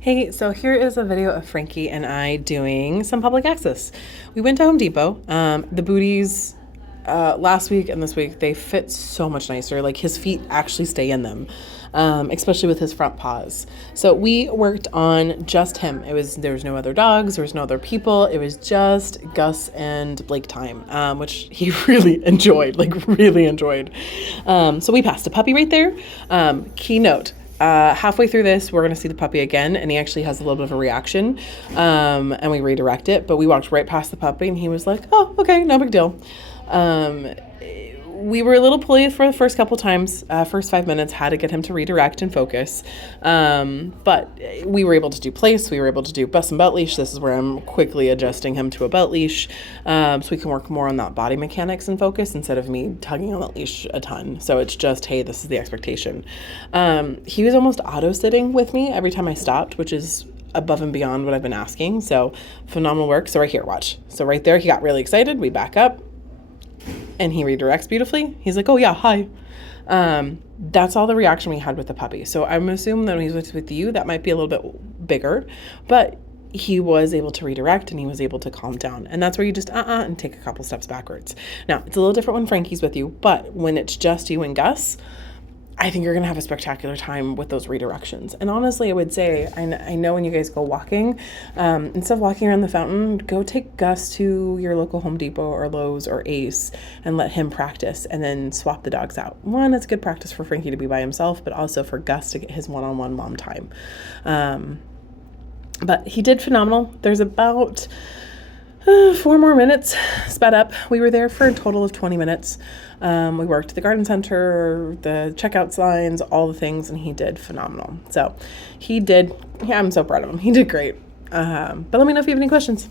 Hey, so here is a video of Frankie and I doing some public access. We went to Home Depot. The booties last week and this week, they fit so much nicer. Like his feet actually stay in them, especially with his front paws. So we worked on just him. There was no other dogs, there was no other people. It was just Gus and Blake time, which he really enjoyed, really enjoyed. So we passed a puppy right there. Keynote. Halfway through this, we're going to see the puppy again, and he actually has a little bit of a reaction, and we redirect it, but we walked right past the puppy, and he was like, oh, okay, no big deal. We were a little pulley for the first couple times. First 5 minutes, had to get him to redirect and focus. But we were able to do place. We were able to do bus and belt leash. This is where I'm quickly adjusting him to a belt leash, so we can work more on that body mechanics and focus instead of me tugging on that leash a ton. So it's just, hey, this is the expectation. He was almost auto-sitting with me every time I stopped, which is above and beyond what I've been asking. So phenomenal work. So right here, watch. So right there, he got really excited. We back up. And he redirects beautifully. He's like, oh yeah, hi. That's all the reaction we had with the puppy. So I'm assuming that when he's with you, that might be a little bit bigger, but he was able to redirect and he was able to calm down. And that's where you just, and take a couple steps backwards. Now it's a little different when Frankie's with you, but when it's just you and Gus, I think you're going to have a spectacular time with those redirections. And honestly, I would say, I know when you guys go walking, instead of walking around the fountain, go take Gus to your local Home Depot or Lowe's or Ace and let him practice and then swap the dogs out. One, it's good practice for Frankie to be by himself, but also for Gus to get his one-on-one mom time. But he did phenomenal. There's about 4 more minutes sped up. We were there for a total of 20 minutes. We worked the garden center, the checkouts lines, all the things, and he did phenomenal. So I'm so proud of him. He did great. But let me know if you have any questions.